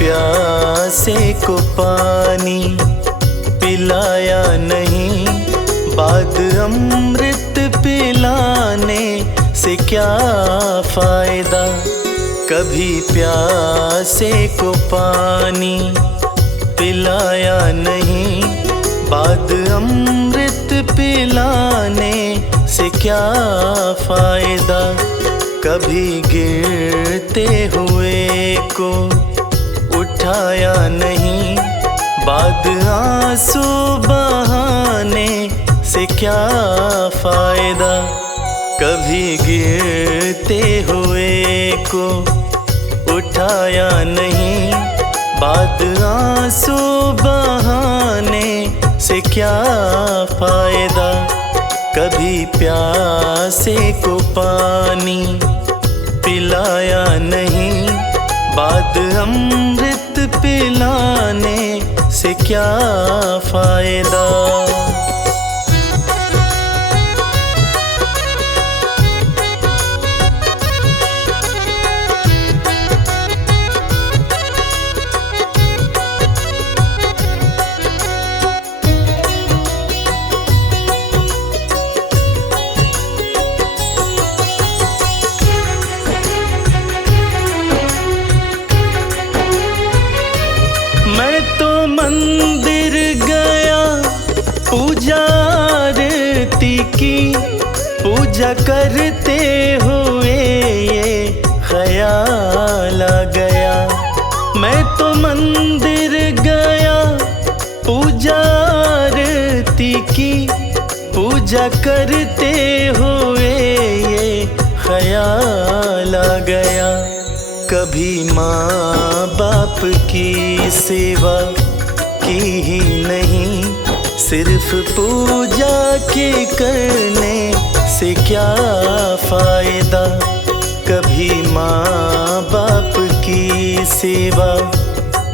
प्यासे को पानी पिलाया नहीं, बाद अमृत पिलाने से क्या फायदा। कभी प्यासे को पानी पिलाया नहीं, बाद अमृत पिलाने से क्या फायदा। कभी गिरते हुए को उठाया नहीं, बाद आंसू बहाने से क्या फायदा। कभी गिरते हुए को उठाया नहीं, बाद आंसू बहाने से क्या फायदा। कभी प्यासे को पानी पिलाया नहीं, बाद अमृत पिलाने से क्या फायदा। मैं तो मंदिर गया पूजा आरती की, पूजा करते हुए ये ख्याल आ गया। मैं तो मंदिर गया पूजा आरती की, पूजा करते हुए ये ख्याल आ गया। कभी माँ बाप की सेवा की ही नहीं, सिर्फ पूजा के करने से क्या फायदा। कभी माँ बाप की सेवा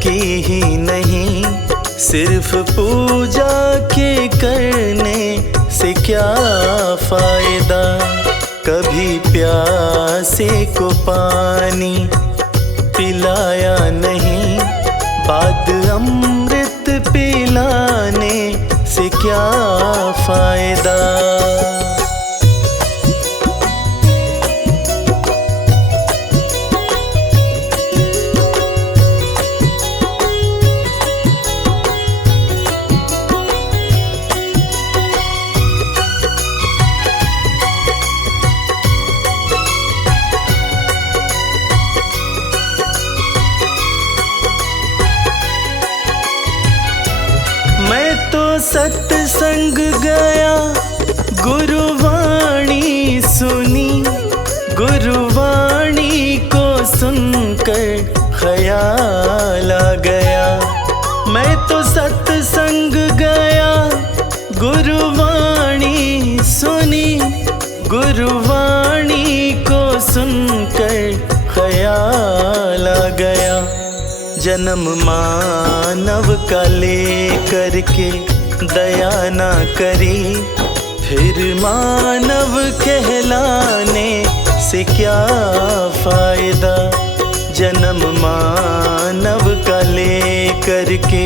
की ही नहीं, सिर्फ पूजा के करने से क्या फायदा। कभी प्यासे को पानी पिलाया नहीं, बाद अमृत पिलाने से क्या फायदा। मैं तो सत्संग गया गुरुवाणी सुनी, गुरुवाणी को सुनकर ख्याल आ गया। मैं तो सत्संग गया गुरुवाणी सुनी, गुरुवाणी को सुनकर ख्याल आ गया। जन्म मानव का लेकर के दया ना करी, फिर मानव कहलाने से क्या फायदा। जन्म मानव का लेकर के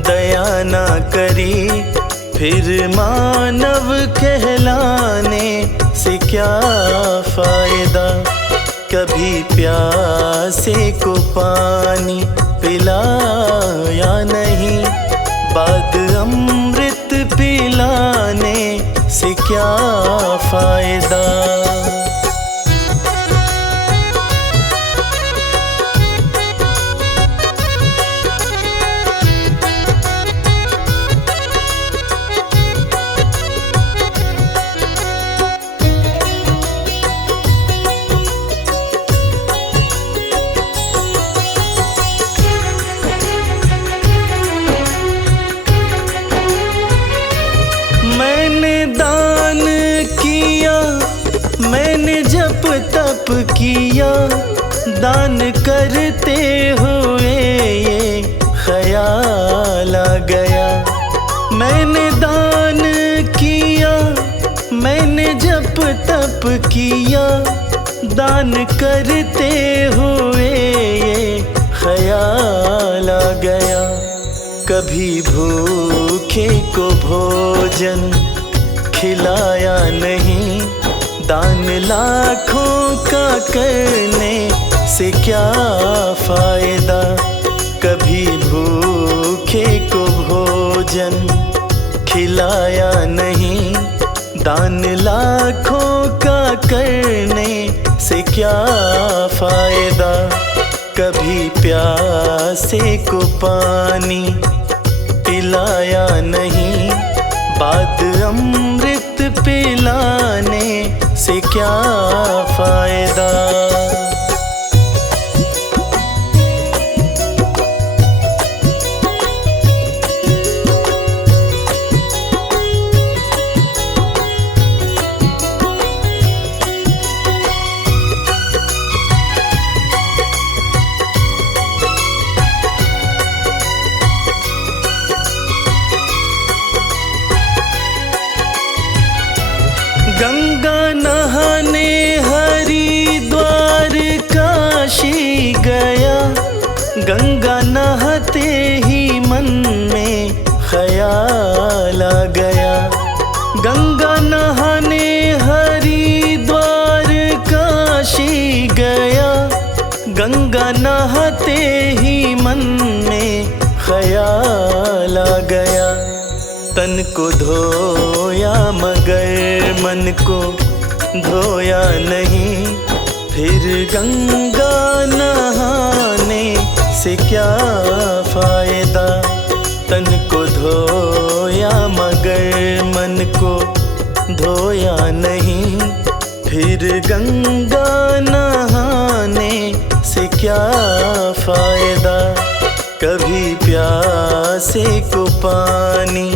दया ना करी, फिर मानव कहलाने से क्या फायदा। कभी प्यासे को पानी पिलाया नहीं, बाद अमृत पिलाने से क्या फायदा। मैंने जप तप किया, दान करते हुए ये ख्याल आ गया। मैंने दान किया, मैंने जप तप किया, दान करते हुए ये ख्याल आ गया। कभी भूखे को भोजन खिलाया नहीं, दान लाखों का करने से क्या फायदा। कभी भूखे को भोजन खिलाया नहीं, दान लाखों का करने से क्या फायदा। कभी प्यासे को पानी पिलाया नहीं, बाद अमृत पिलाने से क्या फायदा। गंगा नहाने हरिद्वार काशी गया, गंगा नहाते ही मन में ख्याल आ गया। गंगा नहाने हरिद्वार काशी गया, गंगा नहाते ही मन में ख्याल आ गया। तन को धोया मगर मन को धोया नहीं, फिर गंगा नहाने से क्या फायदा। तन को धोया मगर मन को धोया नहीं, फिर गंगा नहाने से क्या फायदा। कभी प्यासे को पानी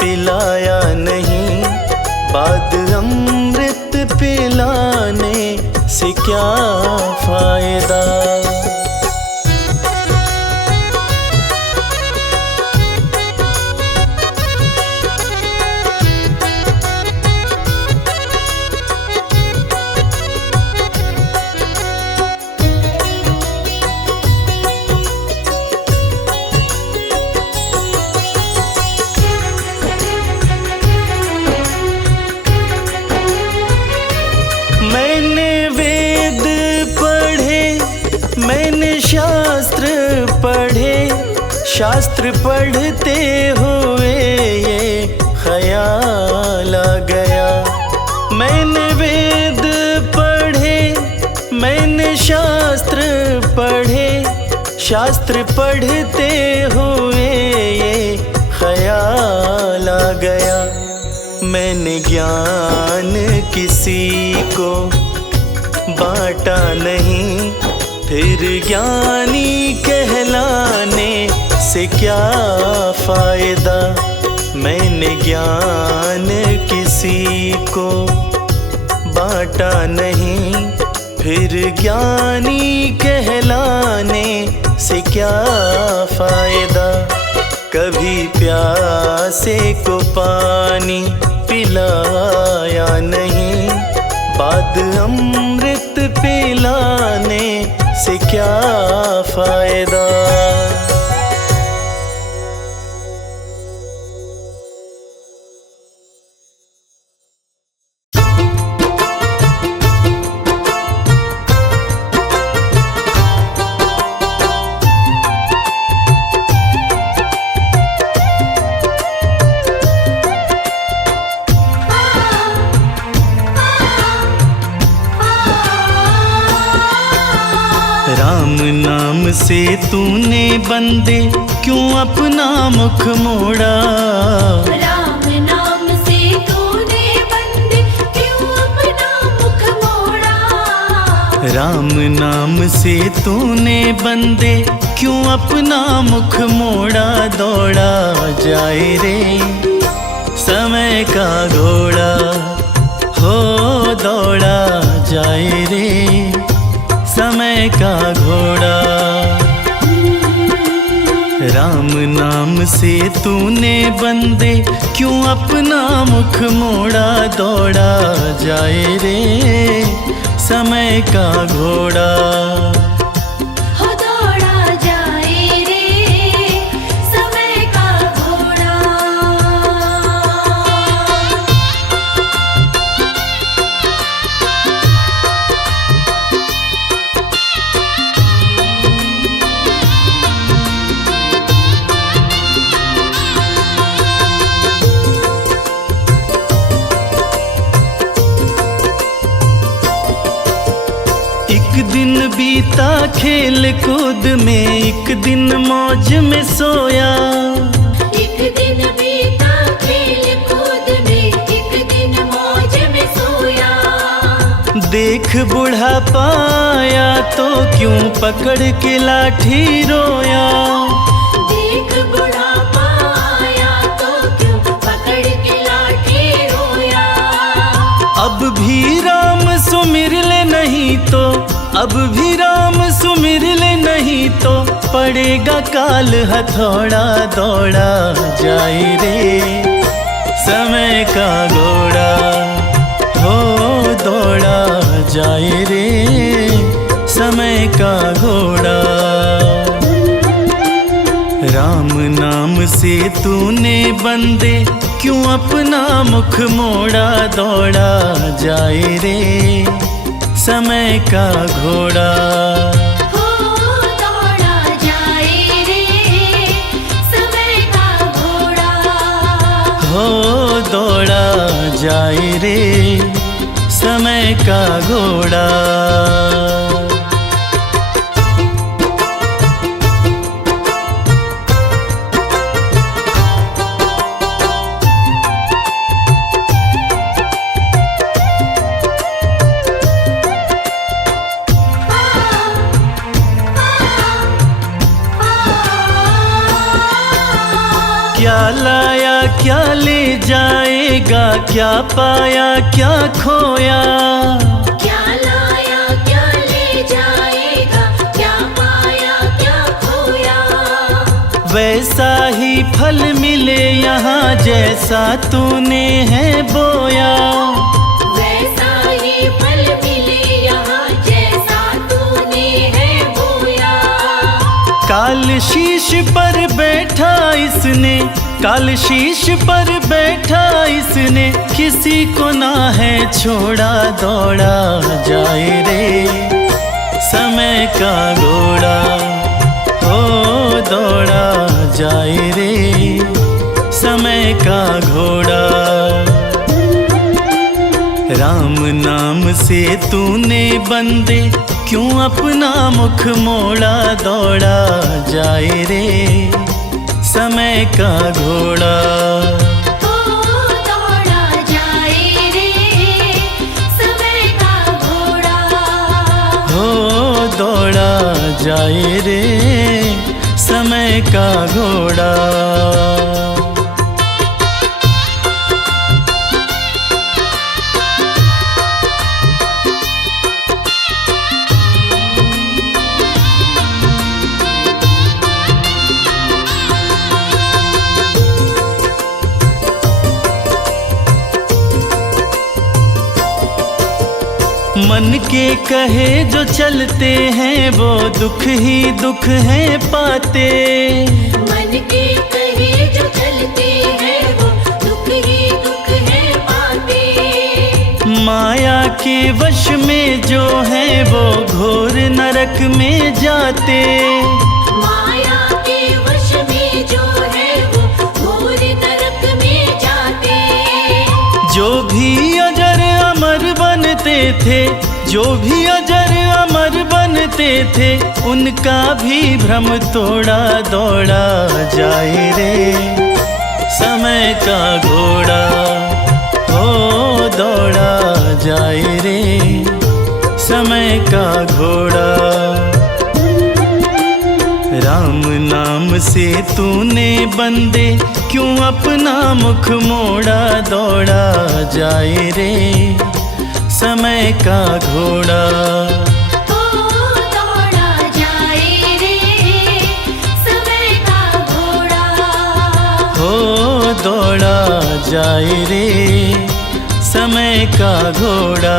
पिलाया नहीं, बाद अमृत पिलाने से क्या फायदा। मैंने वेद पढ़े, मैंने शास्त्र पढ़े, शास्त्र पढ़ते हुए ये ख्याल आ गया। मैंने वेद पढ़े, मैंने शास्त्र पढ़े, शास्त्र पढ़ते हुए ये ख्याल आ गया। मैंने ज्ञान किसी को बांटा नहीं, फिर ज्ञानी कहलाने से क्या फायदा। मैंने ज्ञान किसी को बांटा नहीं, फिर ज्ञानी कहलाने से क्या फायदा। कभी प्यासे को पानी पिलाया नहीं, बाद अमृत पिलाने से क्या फायदा। राम नाम से तूने बंदे क्यों अपना मुख मोड़ा। राम नाम से तूने बंदे क्यों अपना मुख मोड़ा। राम नाम से तूने बंदे क्यों अपना मुख मोड़ा। दौड़ा जाए रे समय का घोड़ा, हो दौड़ा जाए रे समय का घोड़ा। राम नाम से तूने बंदे क्यों अपना मुख मोड़ा। दौड़ा जाए रे समय का घोड़ा, हो दौड़ा दिन बीता खेल कूद में, एक दिन मौज में सोया। एक दिन बीता खेल कूद में, एक दिन मौज में सोया। देख बूढ़ा पाया तो क्यों पकड़ के लाठी रोया। देख बूढ़ा पाया तो क्यों पकड़ के लाठी रोया। अब भी राम सुमिर ले नहीं तो, अब भी राम सुमिर ले नहीं तो, पड़ेगा काल हथौड़ा। दौड़ा जाए रे समय का घोड़ा, हो दौड़ा जाए रे समय का घोड़ा। राम नाम से तूने बंदे क्यों अपना मुख मोड़ा। दौड़ा जाए रे समय का घोड़ा। हो दौड़ा जाए रे समय का घोड़ा। हो दौड़ा जाए रे समय का घोड़ा। क्या लाया क्या ले जाएगा, क्या पाया क्या खोया। क्या लाया क्या ले जाएगा, क्या पाया क्या खोया। वैसा ही फल मिले यहाँ जैसा तूने है बोया। वैसा ही फल मिले यहाँ जैसा तूने है बोया। काल शीश पर बैठा इसने, काल शीश पर बैठा इसने, किसी को ना है छोड़ा। दौड़ा जाए रे समय का घोड़ा, हो दौड़ा जाए रे समय का घोड़ा। राम नाम से तूने बंदे क्यों अपना मुख मोड़ा। दौड़ा जाए रे समय का घोड़ा। हो दौड़ा जाए रे समय का घोड़ा। हो दौड़ा जाए रे समय का घोड़ा। मन के कहे जो चलते हैं वो दुख ही दुख है पाते। मन के कहे जो चलते हैं वो दुख ही दुख है पाते। माया के वश में जो है वो घोर नरक में जाते। माया के वश में जो है वो घोर नरक में जाते। जो भी अजर अमर बनते थे, जो भी अजर अमर बनते थे, उनका भी भ्रम तोड़ा। दौड़ा जाए रे समय का घोड़ा, हो दौड़ा जाए रे समय का घोड़ा। राम नाम से तूने बंदे क्यों अपना मुख मोड़ा। दौड़ा जाए रे समय का घोड़ा। हो दौड़ा जाए रे समय का घोड़ा। हो दौड़ा जाए रे समय का घोड़ा।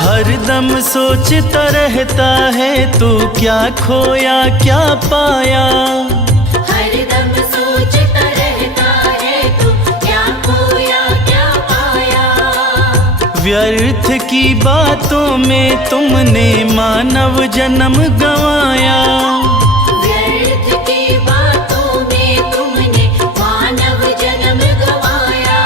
हरदम सोचता रहता है तू क्या खोया क्या पाया। हरदम सोचता रहता है तू क्या खोया व्यर्थ की बातों में तुमने मानव जन्म गंवाया। व्यर्थ की बातों में तुमने मानव जन्म गंवाया।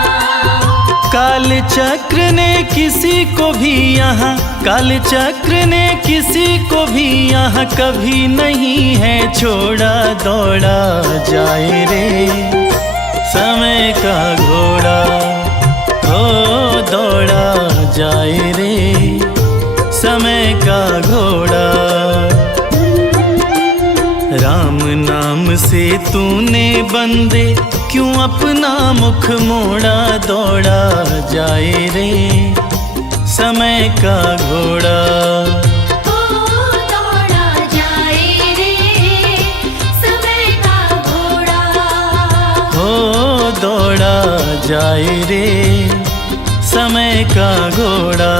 काल चक्र ने किसी को भी यहाँ, काल चक्र ने किसी को भी यहाँ कभी नहीं है छोड़ा। दौड़ा जाए रे समय का घोड़ा, हो दौड़ा जाए रे समय का घोड़ा। राम नाम से तूने बंदे क्यों अपना मुख मोड़ा। दौड़ा जाए रे समय का घोड़ा, ओ दौड़ा जाए रे समय का घोड़ा। हो दौड़ा जाए रे समय का घोड़ा।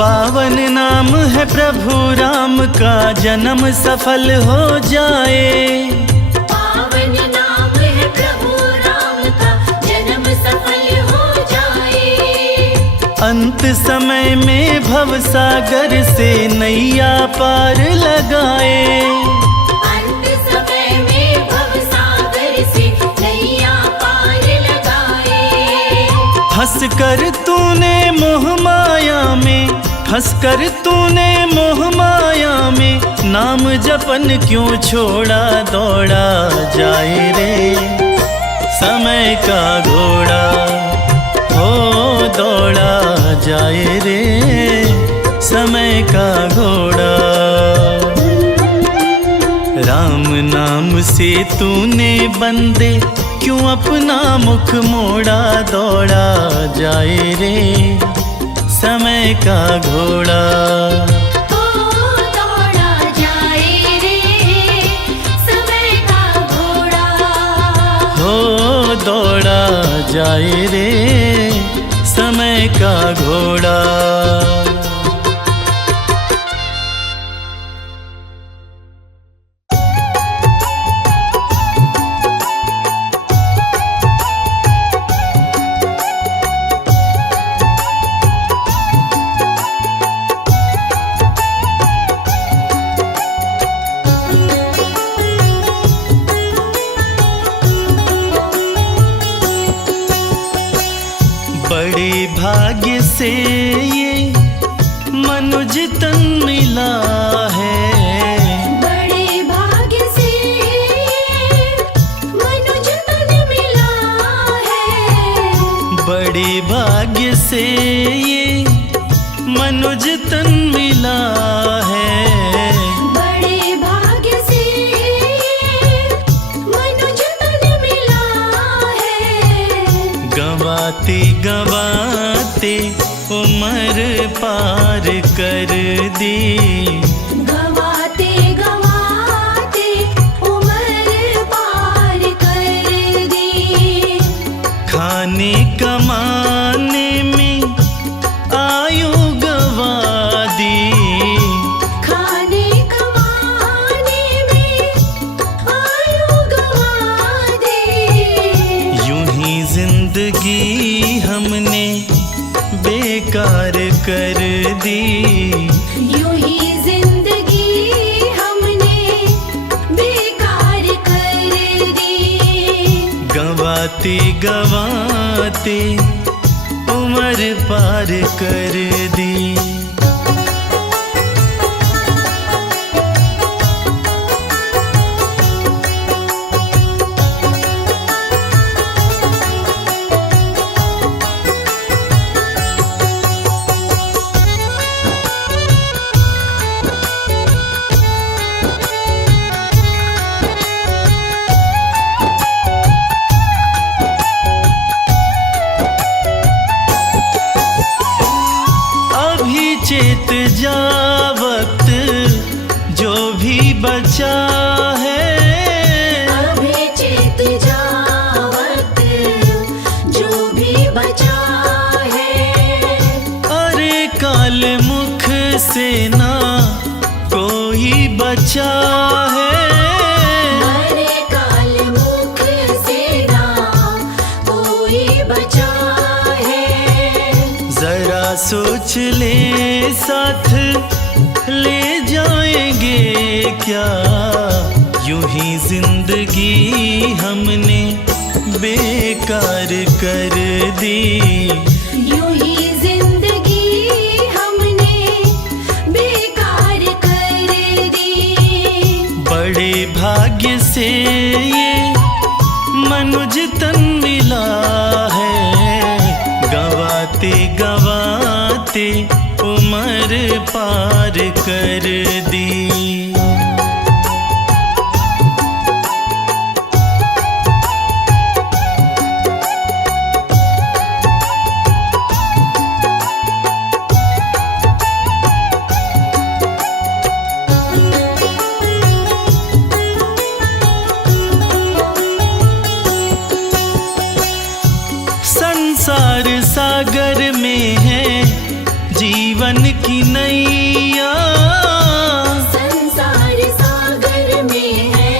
पावन नाम है प्रभु राम का, जन्म सफल हो जाए। पावन नाम है प्रभु राम का, जन्म सफल हो जाए। अंत समय में भव सागर से नैया पार लगाए। अंत समय में भव सागर से नैया पार लगाए। फंस कर तूने मोह माया में, फंस कर तूने मोह माया में नाम जपन क्यों छोड़ा। दौड़ा जाए रे समय का घोड़ा, हो दौड़ा जाए रे समय का घोड़ा। राम नाम से तूने बंदे क्यों अपना मुख मोड़ा। दौड़ा जाए रे समय का घोड़ा, ओ दौड़ा जाए रे समय का घोड़ा। हो दौड़ा जाए रे समय का घोड़ा। बड़े भाग्य से ये मनुज तन मिला है। बड़े भाग्य से मनुज तन मिला है। बड़े भाग्य से ये मनुज तन मिला है। बड़े भाग्य से मनुज तन मिला है। गंवाते गंवाते उम्र पार कर दी। गंवाते गंवाते उम्र पार कर दी। खाने कमाने में आयु गंवा दी। खाने कमाने में आयु गंवा दी। यूं ही जिंदगी हमने बेकार कर दी। यूं ही जिंदगी हमने बेकार कर दी। गंवाते गंवाते उम्र पार कर दी। चेत जा वक्त जो भी बचा है। अब बचा है। अरे काल मुख से ना कोई बचा है। अरे काल मुख से ना कोई बचा है। जरा सोच ले साथ ले जाएंगे क्या, यूं ही जिंदगी हमने बेकार कर दी। यूं ही जिंदगी हमने बेकार कर दी। बड़े भाग्य से ये मनुज तन मिला है, गवाते गवाते उम्र पार कर दी। संसार सागर में है जीवन की नैया। संसार सागर में है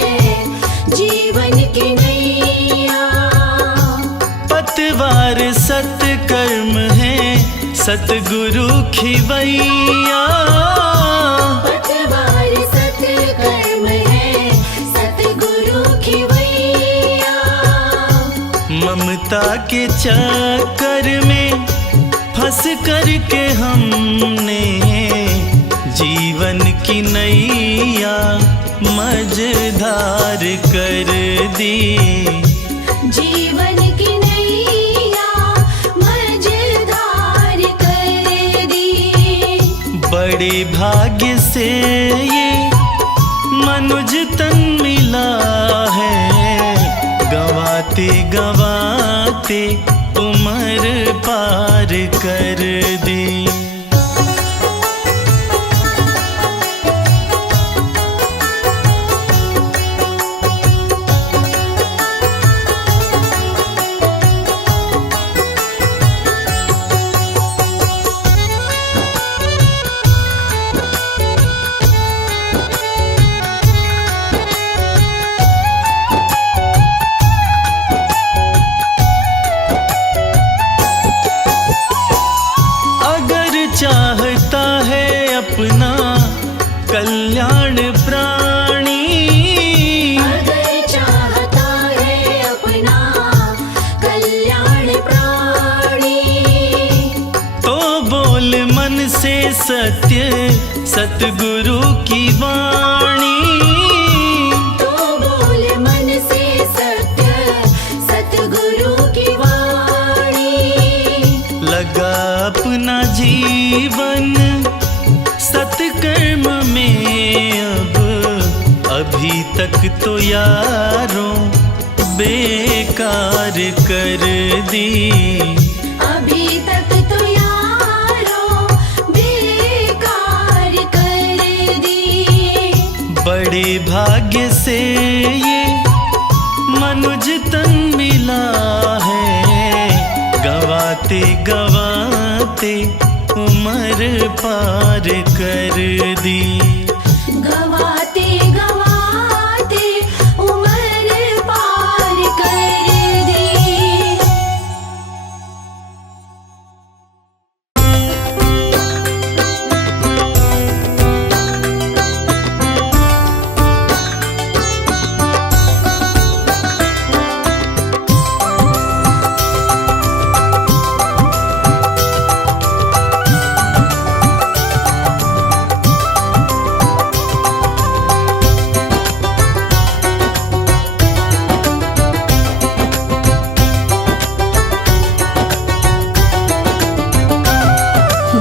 जीवन की नैया। पतवार सत्कर्म है सतगुरु खिवैया। पतवार सत्कर्म है सतगुरु खिवैया। ममता के चक्कर में फंस करके हमने जीवन की नैया मझधार कर दी। जीवन की नैया मझधार कर दी। बड़े भाग्य से ये मनुज तन मिला है, गवाते गवाते उम्र पार कर दी। चाहता है अपना कल्याण प्राणी। अगर चाहता है अपना कल्याण प्राणी, तो बोल मन से सत्य सतगुरु की वाणी। तो बोल मन से सत्य सतगुरु की वाणी। लगा अपना जीवन सत्कर्म में अब, अभी तक तो यारों बेकार कर दी। अभी तक तो यारों बेकार कर दी। बड़े भाग्य से ये मनुज तन मिला है, गवाते गवाते उम्र पार कर दी। गवाते गवाते उम्र पार कर दी।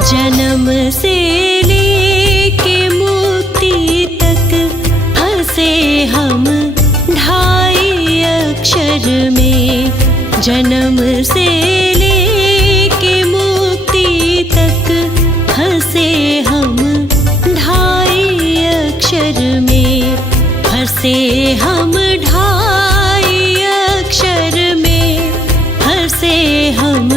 जन्म से लेके मुक्ति तक फंसे हम ढाई अक्षर में। जन्म से लेके मुक्ति तक फंसे हम ढाई अक्षर में। फंसे हम ढाई अक्षर में, फंसे हम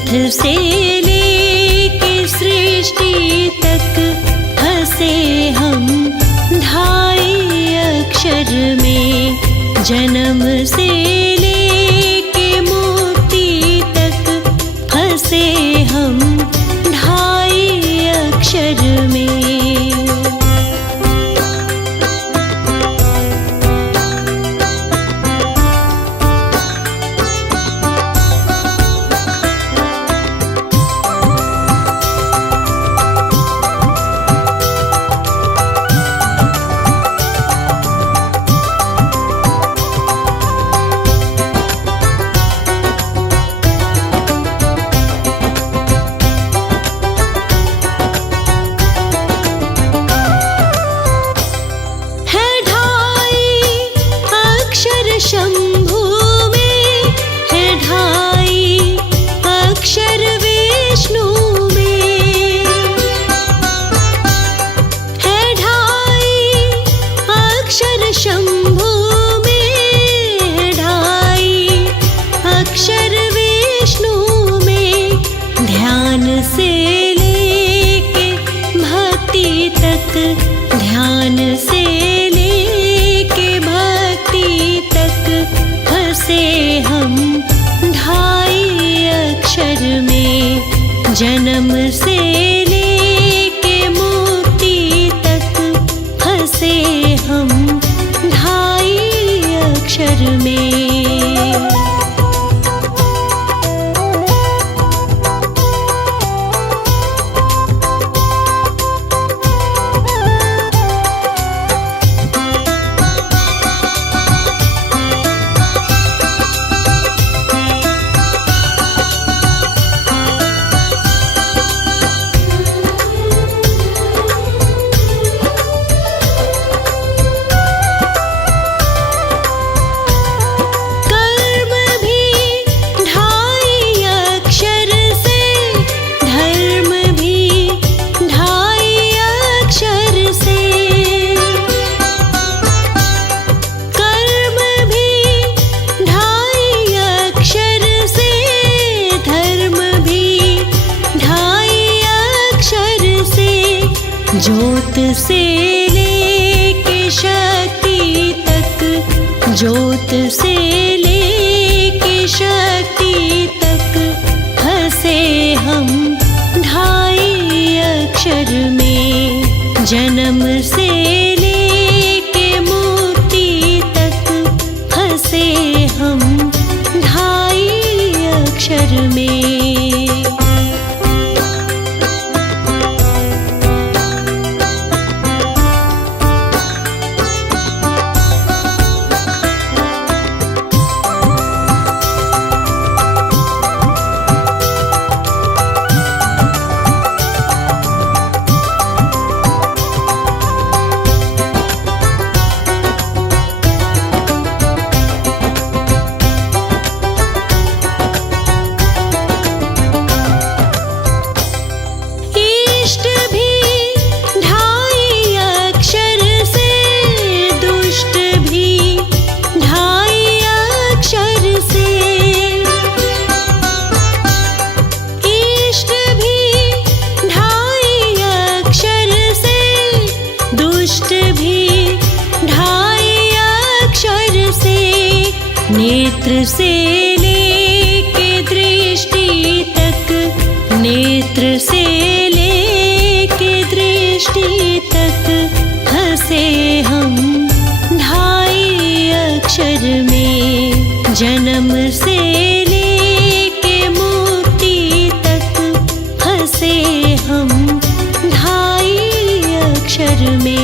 ग्रंथ से लेके सृष्टि तक फंसे हम ढाई अक्षर में। जन्म से लेके मुक्ति तक फंसे हम ढाई अक्षर में। शंभू में है ढाई अक्षर, विष्णु में है ढाई अक्षर, शंभू में है ढाई अक्षर, विष्णु में। ध्यान से लेके भक्ति तक, ध्यान से लेके भक्ति तक फंसे हम ढाई अक्षर में। जन्म से लेके मुक्ति तक फंसे हम ढाई अक्षर में। ज्योत से लेके शक्ति तक, ज्योत से लेके शक्ति तक फंसे हम ढाई अक्षर में। जन्म से लेके मुक्ति तक फंसे हम ढाई अक्षर में। नेत्र से लेके दृष्टि तक, नेत्र से लेके दृष्टि तक फंसे हम ढाई अक्षर में। जन्म से लेके मुक्ति तक फंसे हम ढाई अक्षर में।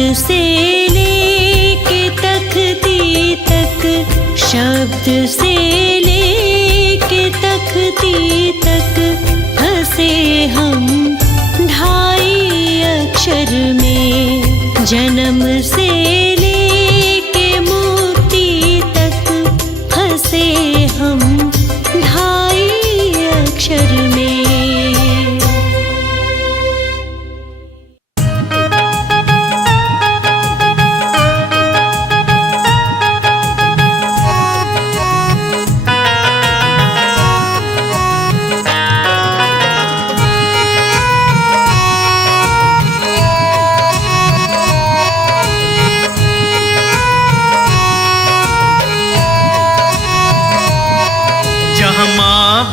से लेके तख्ती तक, शब्द से लेके तख्ती तक फंसे हम ढाई अक्षर में। जन्म से लेके मुक्ति तक फंसे हम ढाई अक्षर में।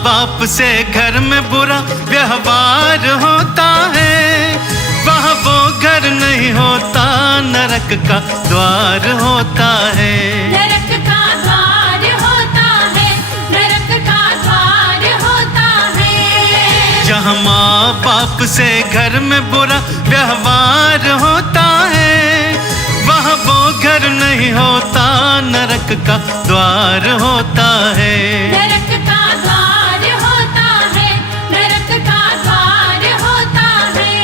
बाप से घर में बुरा व्यवहार होता है, वहाँ वो घर नहीं होता, नरक का द्वार होता है। नरक का द्वार होता है, नरक का द्वार होता है। जहाँ माँ बाप से घर में बुरा व्यवहार होता है, वहाँ वो घर नहीं होता, नरक का द्वार होता है। नरक का द्वार होता है, नरक का द्वार होता है।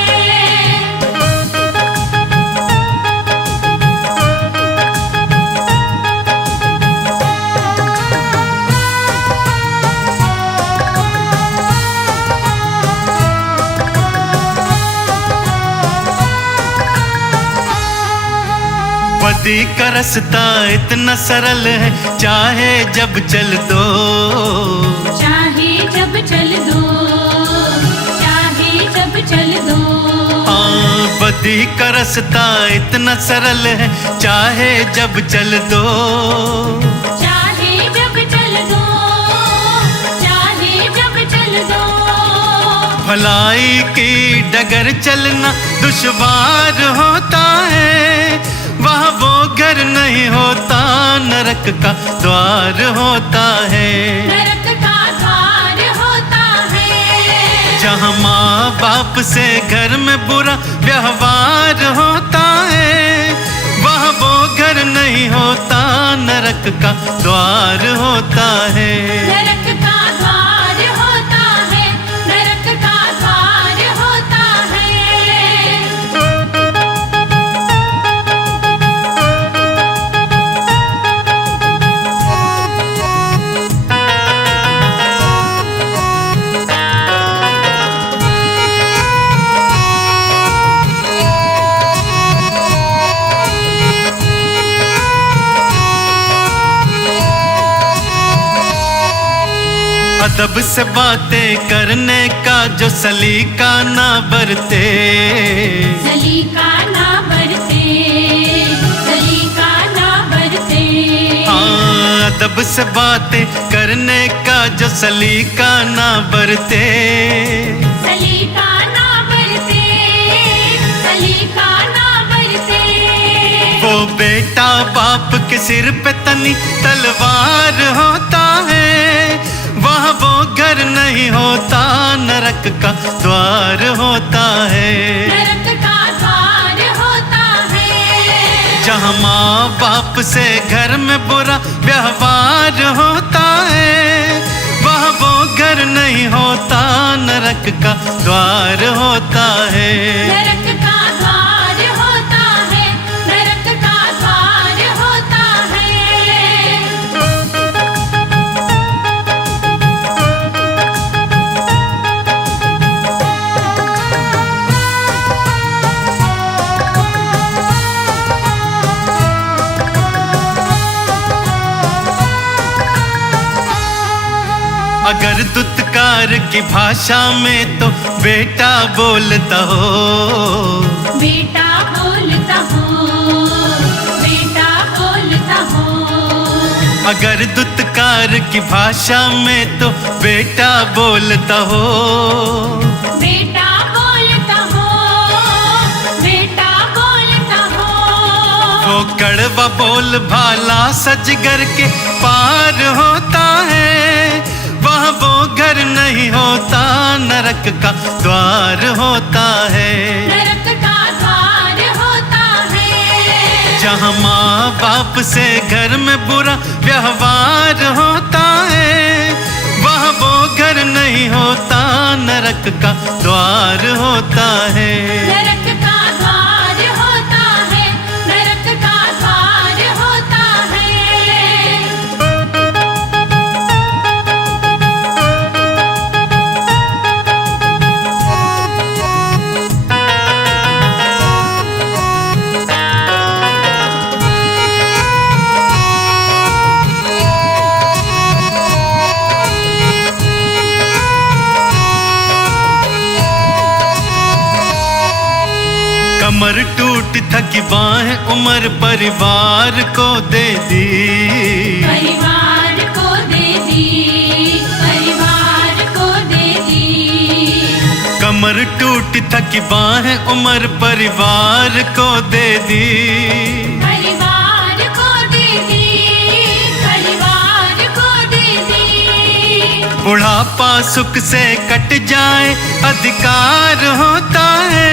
बदी का रास्ता इतना सरल है, चाहे जब चल दो, चाहे जब चल दो, चाहे जब चल दो। बदी का रास्ता इतना सरल है, चाहे जब चल दो, चाहे जब चल दो, चाहे जब चल दो। भलाई की डगर चलना दुश्वार होता है, वहाँ वो घर नहीं होता, नरक का द्वार होता है। नरक का द्वार होता है। जहाँ माँ बाप से घर में बुरा व्यवहार होता है, वहाँ वो घर नहीं होता, नरक का द्वार होता है। नरक का द्वार होता है, नरक का द्वार होता है। अदब से बातें करने का जो सलीका ना बरते, सलीका ना बरते, सलीका ना बरते। अदब से बातें करने का जो सलीका ना बरते, सलीका ना बरते, सलीका ना बरते। वो बेटा बाप के सिर पे तनी तलवार होता है, वहाँ वो घर नहीं होता, नरक का द्वार होता है। नरक का द्वार होता है। जहाँ माँ बाप से घर में बुरा व्यवहार होता है, वहाँ वो घर नहीं होता, नरक का द्वार होता है। नरक का द्वार होता है, नरक का द्वार होता है। अगर दुत्कार की भाषा में तो बेटा बोलता हो, बेटा बोलता हो, बेटा बोलता हो। अगर दुत्कार की भाषा में तो बेटा बोलता हो, बेटा बोलता हो, बेटा बोलता हो। वो कड़वा बोल भाला सजगर के पार होता है, वहाँ वो घर नहीं होता, नरक का द्वार होता है। नरक का द्वार होता है। जहाँ माँ बाप से घर में बुरा व्यवहार होता है, वहाँ वो घर नहीं होता, नरक का द्वार होता है। नरक का द्वार होता है, नरक का द्वार होता है। कमर टूट थकी बाहें उम्र परिवार को दे दी, परिवार को दे दी, परिवार को दे दी। कमर टूट थकी बाहें उम्र परिवार को दे दी, परिवार को दे दी, परिवार को दे दी। बुढ़ापा सुख से कट जाए अधिकार होता है,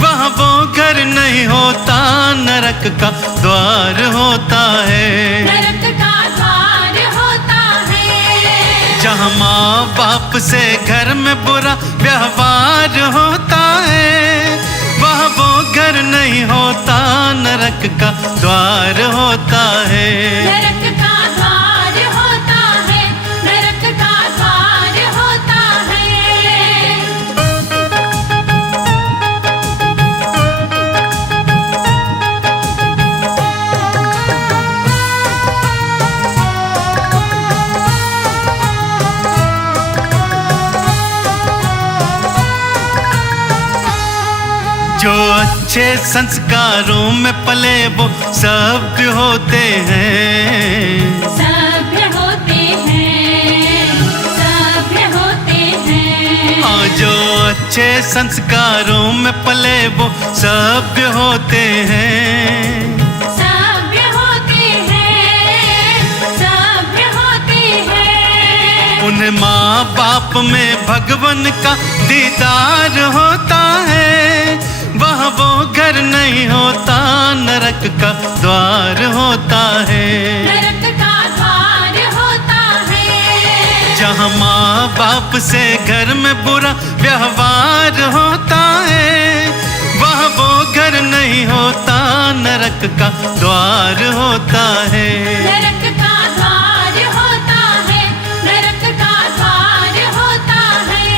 वहाँ वो घर नहीं होता, नरक का द्वार होता है। नरक का द्वार होता है। जहाँ माँ बाप से घर में बुरा व्यवहार होता है, वहाँ वो घर नहीं होता, नरक का द्वार होता है। नरक का द्वार होता है, नरक का द्वार होता है। जो अच्छे संस्कारों में पले वो सभ्य होते हैं, सभ्य होते हैं, सभ्य होते हैं। हाँ, जो अच्छे संस्कारों में पले वो सभ्य होते हैं, सभ्य होते हैं, सभ्य होते हैं। उन्हें माँ बाप में भगवान का दीदार होता है, वहाँ वो घर नहीं होता, नरक का द्वार होता है। नरक का द्वार होता है। जहाँ माँ बाप से घर में बुरा व्यवहार होता है, वहाँ वो घर नहीं होता, नरक का द्वार होता है। नरक का द्वार होता है, नरक का द्वार होता है।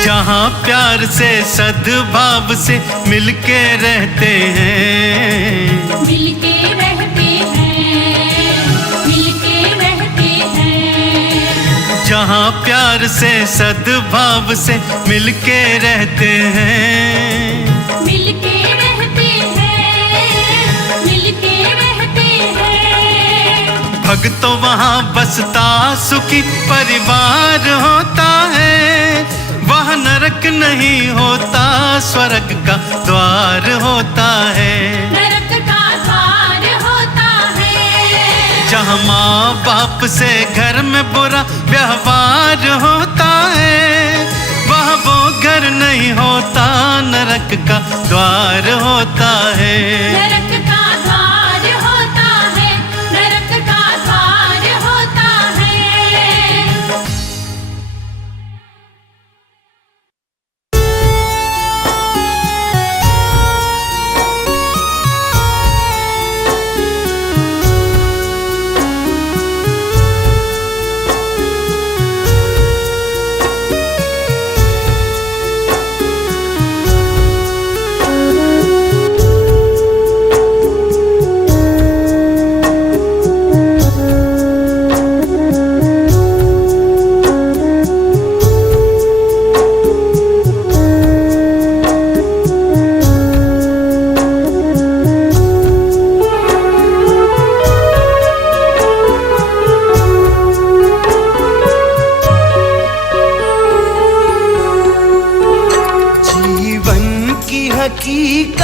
जहाँ प्यार से सद्भाव से मिलके रहते हैं, मिलके रहते हैं, मिलके रहते हैं। जहाँ प्यार से सद्भाव से मिलके रहते हैं, मिलके रहते हैं, मिलके रहते हैं। भक्तों वहाँ बसता सुखी परिवार होता है, वहाँ नरक नहीं होता, स्वर्ग का द्वार होता है। नरक का द्वार होता है। जहाँ माँ बाप से घर में बुरा व्यवहार होता है, वहाँ वो घर नहीं होता, नरक का द्वार होता है। नरक का द्वार होता है, नरक का द्वार होता है।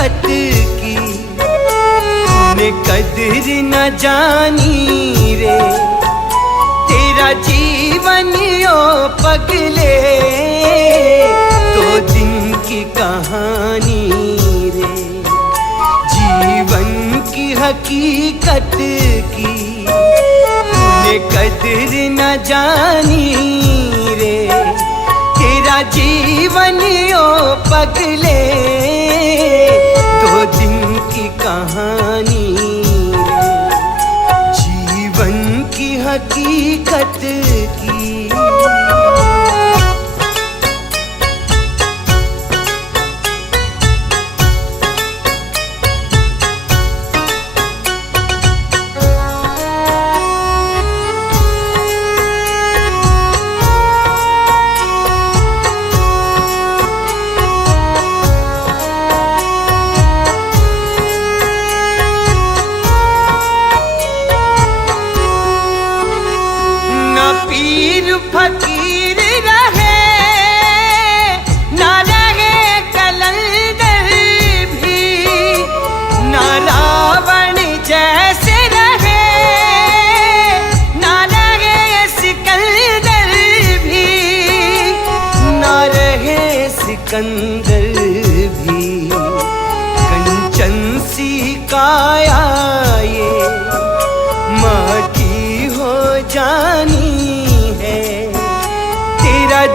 हकीकत की तूने कदर न जानी रे। तेरा जीवन ओ पगले दो दिन की कहानी रे। जीवन की हकीकत की तूने कदर न जानी रे। तेरा जीवन ओ पगले दो दिन की कहानी रे। जीवन की हकीकत की पीर फकीर रहे ना रहे कलंदर भी, ना रावण जैसे रहे ना रहे सिकंदर भी, ना रहे सिकंदर भी। कंचन सी काया ये माटी हो जानी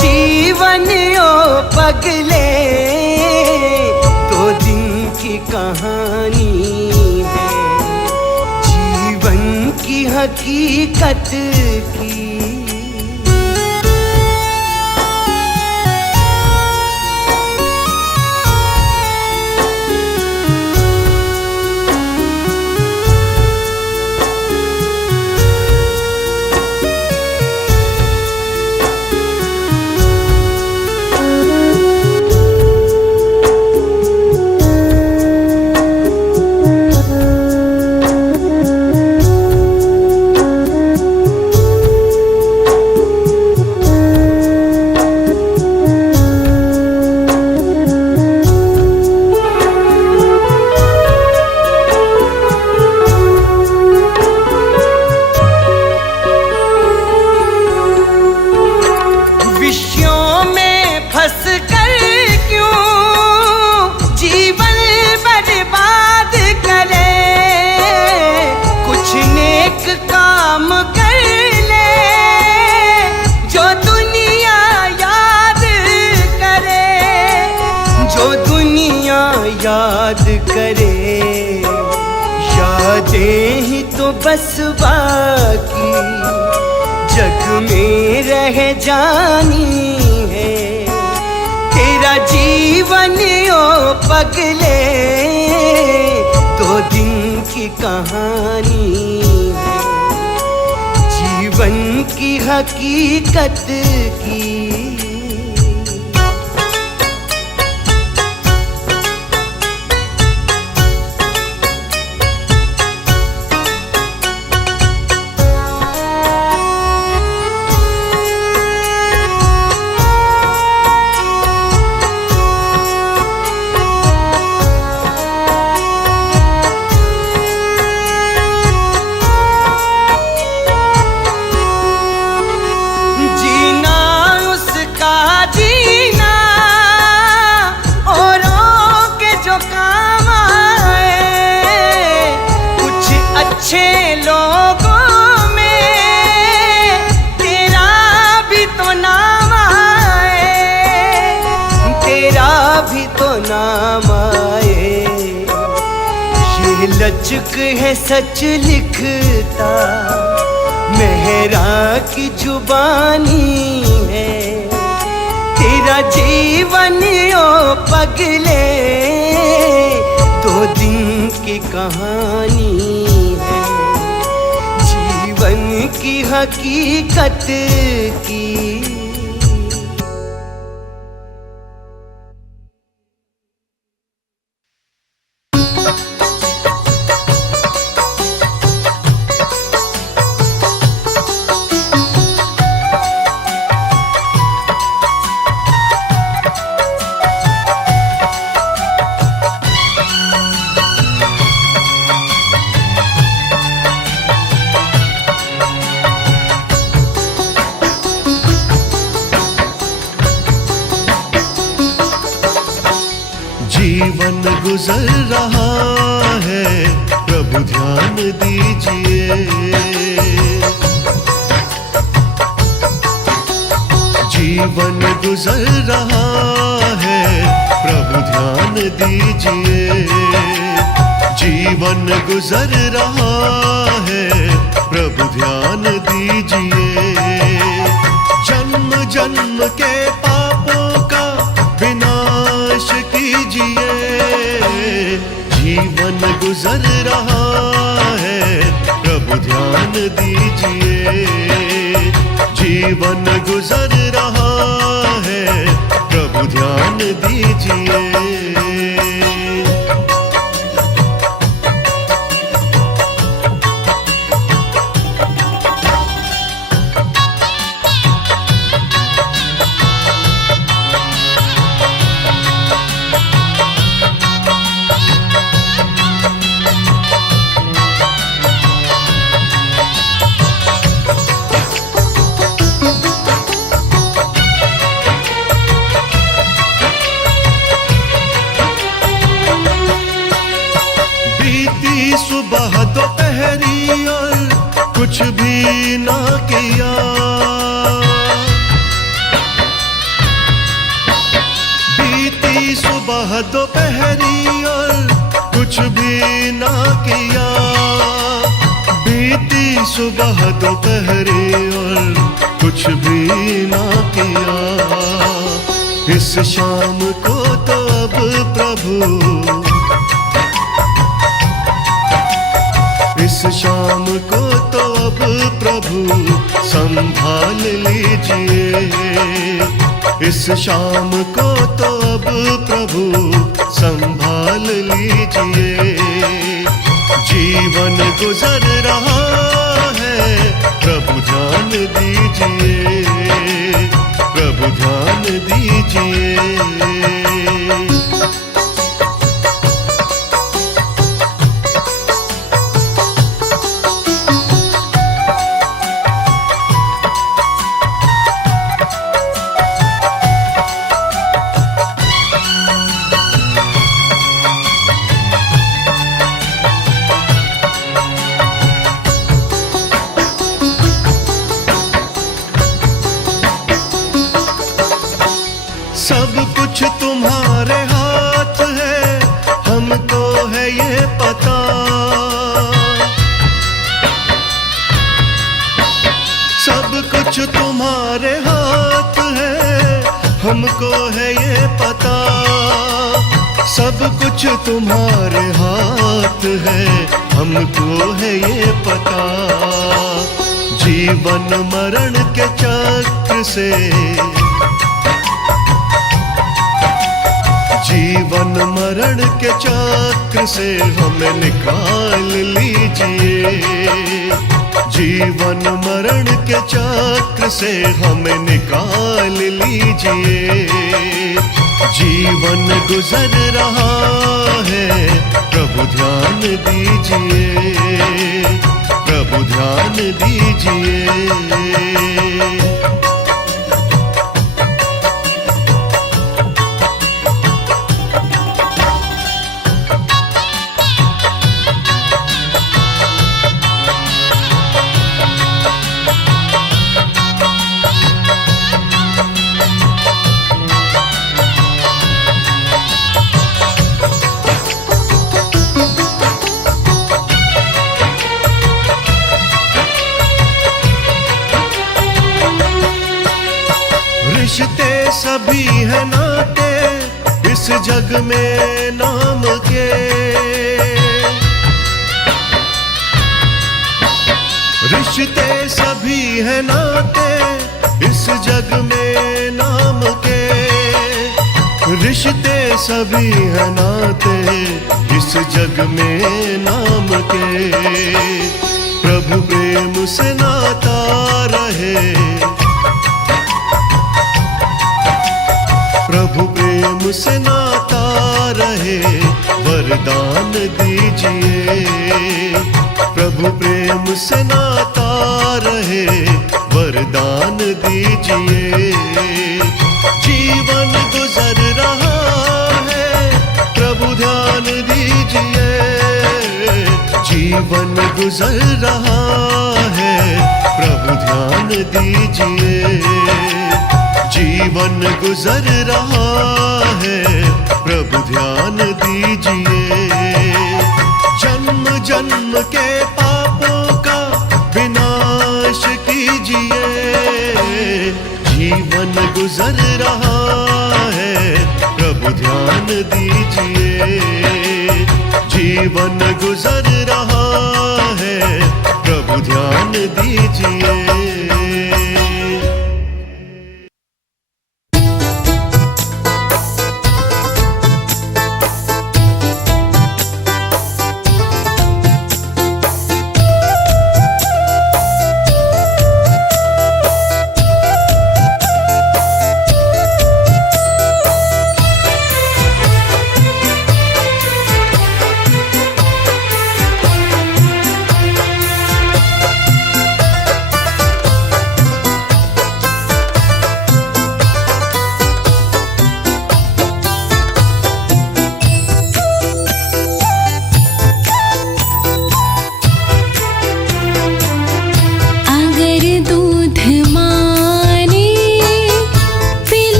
जीवन ओ पगले दो दिन की कहानी है। जीवन की हकीकत की काम कर ले जो दुनिया याद करे, जो दुनिया याद करे। यादें ही तो बस बाकी जग में रह जानी है। तेरा जीवन ओ पगले दो दिन की कहानी है। जीवन की हकीकत की अच्छे लोगों में तेरा भी तो नाम आए, तेरा भी तो नाम आए। ये लचक है सच लिखता मेहरा की जुबानी है। तेरा जीवन ओ पगले दो दिन की कहानी है। जीवन की हकीकत की गुजर रहा है, प्रभु ध्यान दीजिए। जीवन गुजर रहा है, प्रभु ध्यान दीजिए। जीवन गुजर रहा है, प्रभु ध्यान दीजिए। जन्म जन्म के पापों का विनाश कीजिए। जीवन गुजर रहा है, प्रभु ध्यान दीजिए। जीवन गुजर रहा है, प्रभु ध्यान दीजिए। सुबह दोपहरी और कुछ भी ना किया। बीती सुबह दोपहरी और कुछ भी ना किया। बीती सुबह दोपहरी और कुछ भी ना किया। इस शाम को तो अब प्रभु, इस शाम को तो अब प्रभु संभाल लीजिए। इस शाम को तो अब प्रभु संभाल लीजिए। जीवन गुजर रहा है, प्रभु ध्यान दीजिए। प्रभु ध्यान दीजिए। सब कुछ तुम्हारे हाथ है, हमको है ये पता। सब कुछ तुम्हारे हाथ है, हमको है ये पता। सब कुछ तुम्हारे हाथ है, हमको है ये पता। जीवन मरण के चक्र से, जीवन मरण के चक्र से हमें निकाल लीजिए। जीवन मरण के चक्र से हमें निकाल लीजिए। जीवन गुजर रहा है, प्रभु ध्यान दीजिए। प्रभु ध्यान दीजिए। रिश्ते सभी है नाते इस जग में नाम के। रिश्ते सभी है नाते इस जग में नाम के। रिश्ते सभी है नाते इस जग में नाम के। प्रभु प्रेम से नाता रहे, प्रभु प्रेम से नाता रहे, वरदान दीजिए। प्रभु प्रेम से नाता रहे, वरदान दीजिए। जीवन गुजर रहा है, प्रभु ध्यान जीवन गुजर रहा है, प्रभु ध्यान दीजिए। जीवन गुजर रहा है, प्रभु ध्यान दीजिए। जन्म जन्म के पापों का विनाश कीजिए। जीवन गुजर रहा है, प्रभु ध्यान दीजिए। जीवन गुजर रहा है, प्रभु ध्यान दीजिए।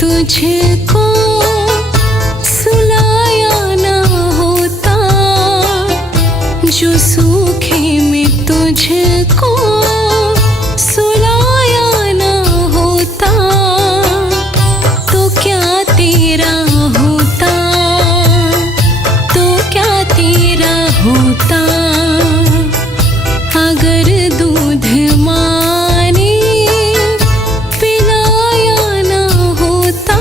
तुझको सुलाया ना होता, जो सूखे में तुझको सुलाया ना होता, तो क्या तेरा होता, तो क्या तेरा होता। अगर दूध माने पिलाया ना होता,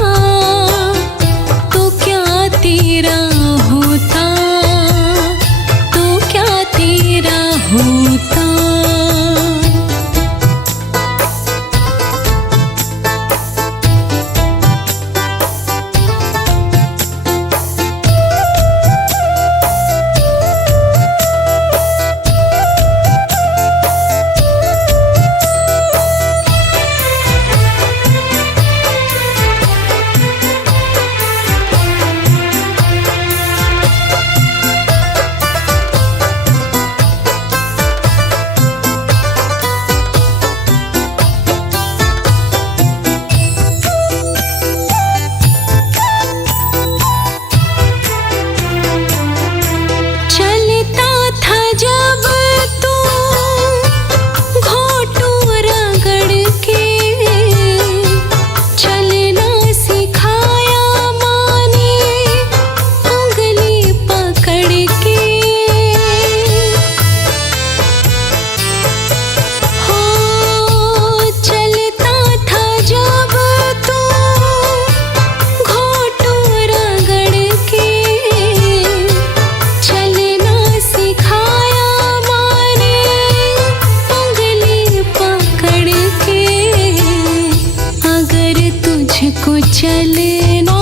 तुझको चलना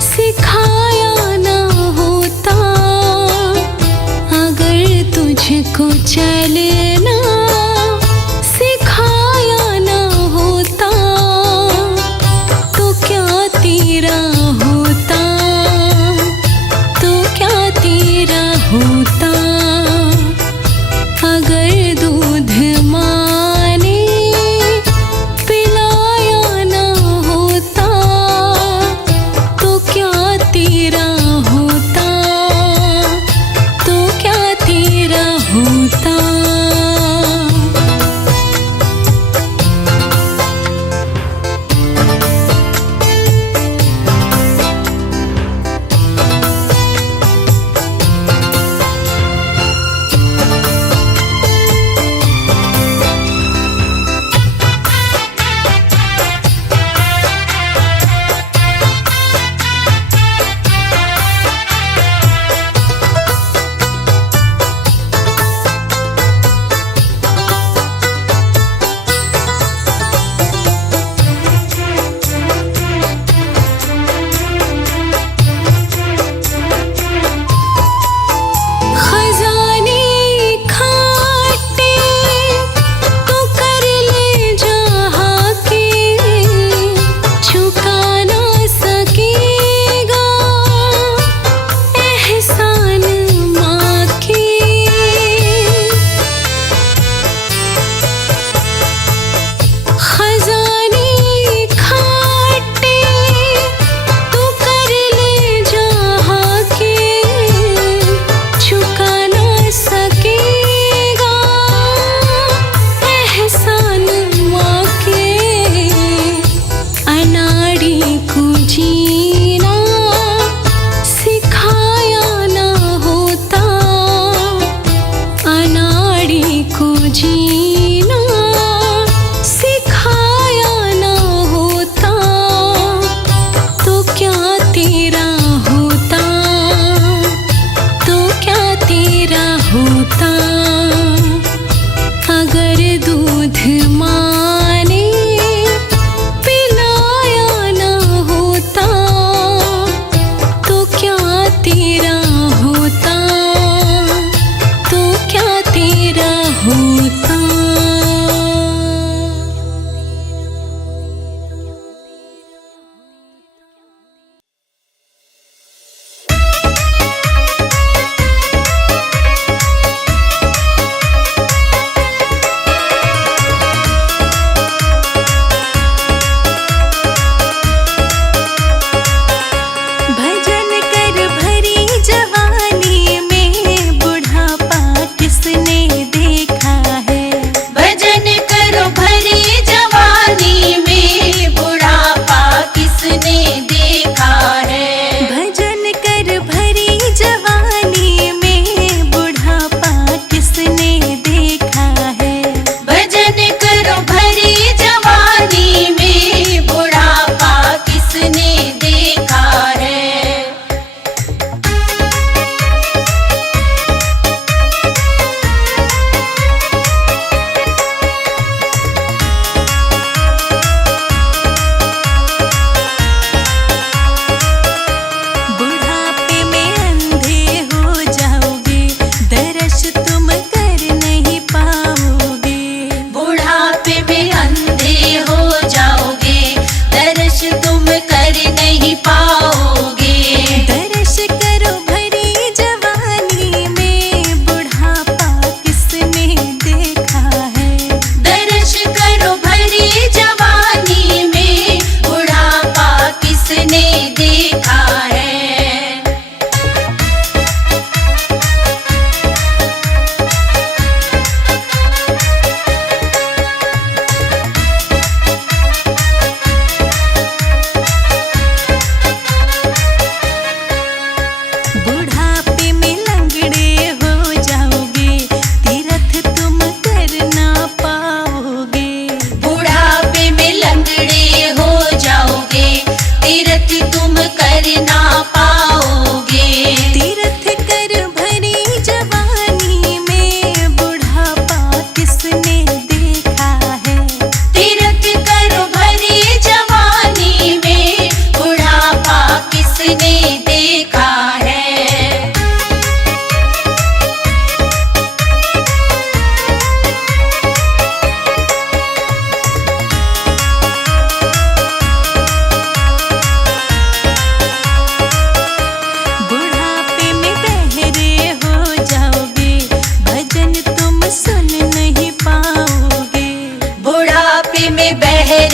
सिखाया ना होता, अगर तुझको चलना सिखाया ना होता, तो क्या तेरा होता, तो क्या तेरा होता। अगर दूध माँ ने पिलाया ना होता, तो क्या तेरा होता, तो क्या तेरा होता। खजाने खाटे तो कर ले जहाँ के, चुका ना सकेगा एहसान माँ के। खजाने खाटे तो कर ले जहाँ के, चुका ना सकेगा एहसान माँ के। अनाड़ी को जीना सिखाया ना होता, अनाड़ी को जीना सिखाया ना होता, तो क्या तेरा होता, तो क्या तेरा होता। अगर दूध माँ ने पिलाया ना होता, तो क्या तेरा होता, तो क्या तेरा होता।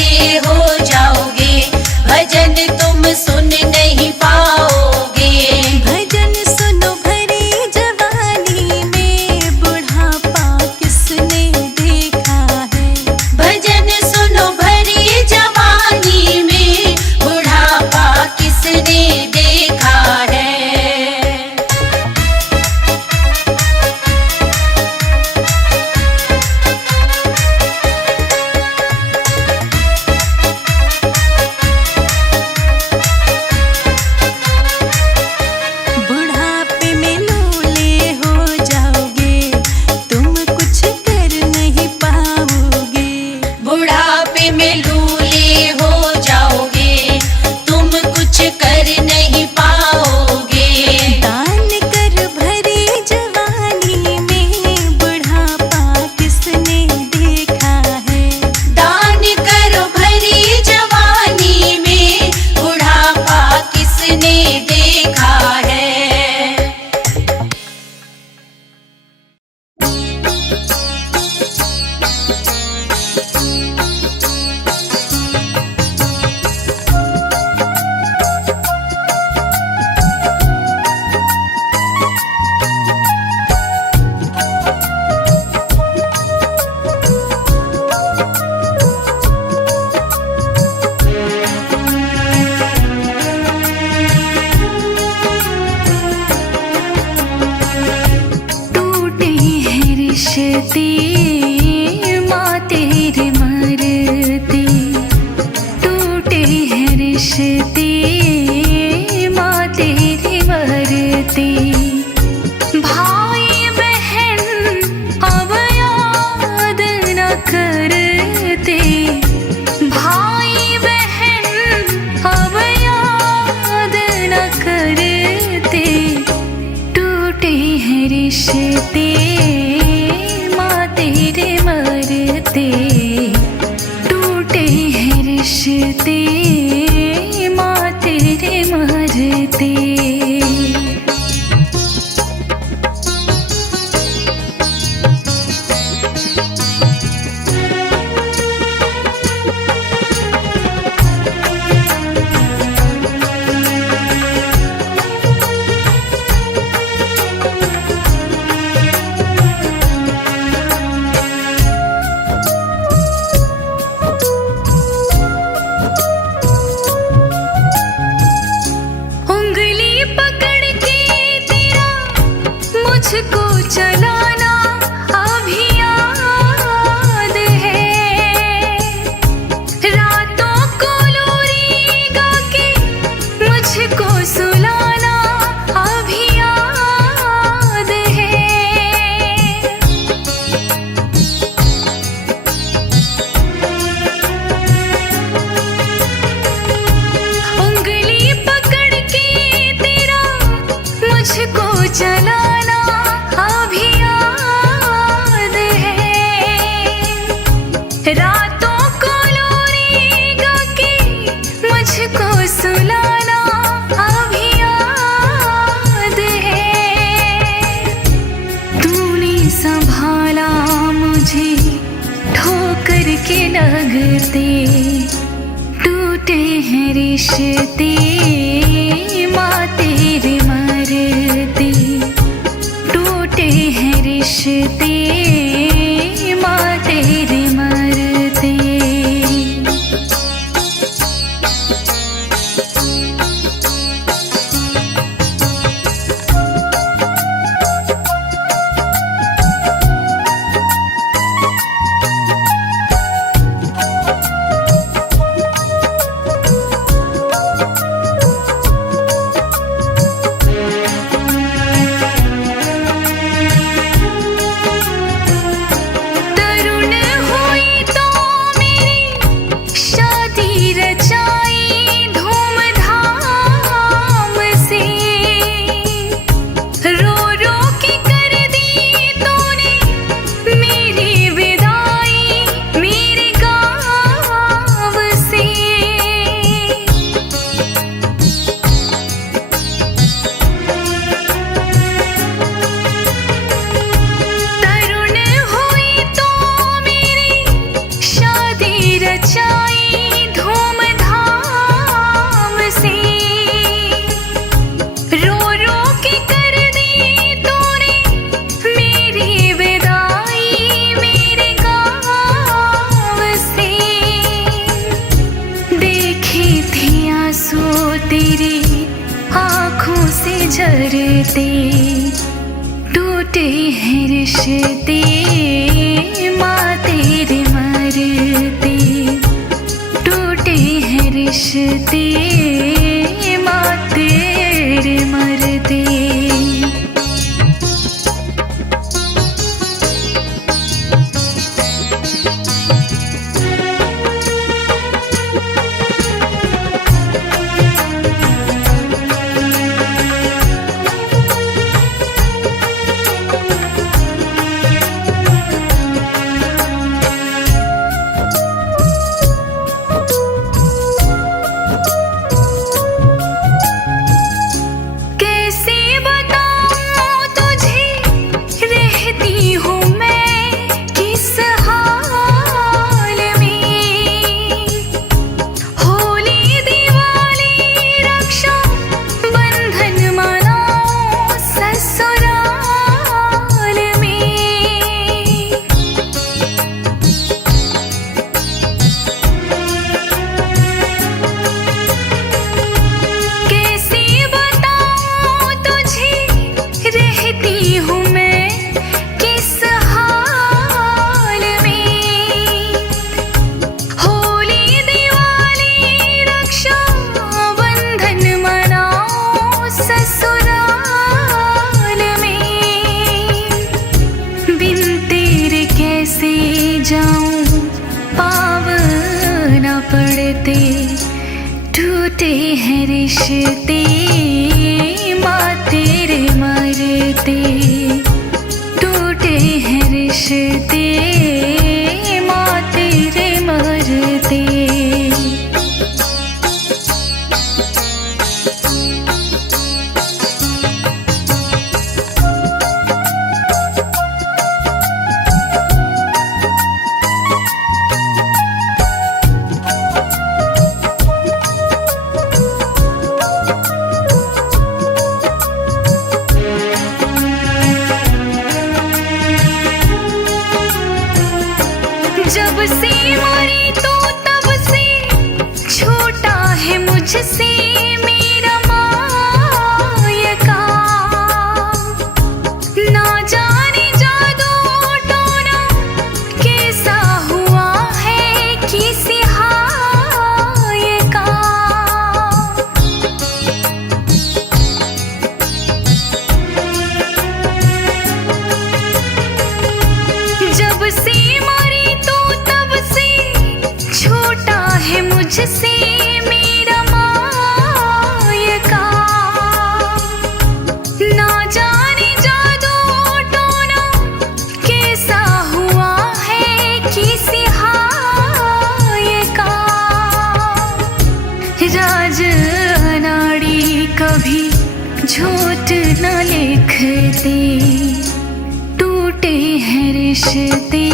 कैसे हो जाओगे, भजन तुम सुन नहीं पाओगे। भजन सुनो भरी जवानी में, बुढ़ापा किसने देखा है। भजन सुनो भरी जवानी में, बुढ़ापा किसने देखा है। बुढ़ापे में लूले हो जाओगे, तुम कुछ कर नहीं पाओगे। बुढ़ापे में लूले हो जाओगे, तुम कुछ कर नहीं पाओगे। दान कर भरी जवानी में, बुढ़ापा किसने देखा है। दान करो भरी जवानी में, बुढ़ापा किसने देखा है। टूटे हैं रिश्ते माँ तेरे मरते, टूटे हैं रिश्ते माँ तेरे मरते। भाई बहन अब याद न करते, भाई बहन अब याद न करते। टूटे हैं रिश्ते माँ तेरे मरते, टूटे हैं रिश्ते माँ तेरे मरते। उंगली पकड़ के तेरा मुझको चलाना अभी याद है। रातों को लोरी गा के मुझको सुलाना अभी याद है। उंगली पकड़ के तेरा मुझको चलाना अभी याद है। रातों को लोरी गा के मुझको सुलाना अभी याद है। तूने संभाला मुझे ठोकर के लगते, टूटे हैं रिश्ते माँ तेरे मरते, टूटे हैं रिश्ते माँ तेरे मरते। झरते टूटे हैं रिश्ते माँ तेरे मरते टूटे हैं रिश्ते माँ तेरे मरते। पड़ते टूटे हैं रिश्ते माँ तेरे मरते टूटे हैं रिश्ते माँ तेरे मरते। जब से मरी तो तब से छोटा है मुझसे मेरा मायका ना जाने जादू टोना कैसा हुआ है किसी हाय का। जब से मुझसे मेरा मायका ना जाने जादू टोना कैसा हुआ है किसी हाय का। राज अनाड़ी कभी झूठ न लिखते टूटे हैं रिश्ते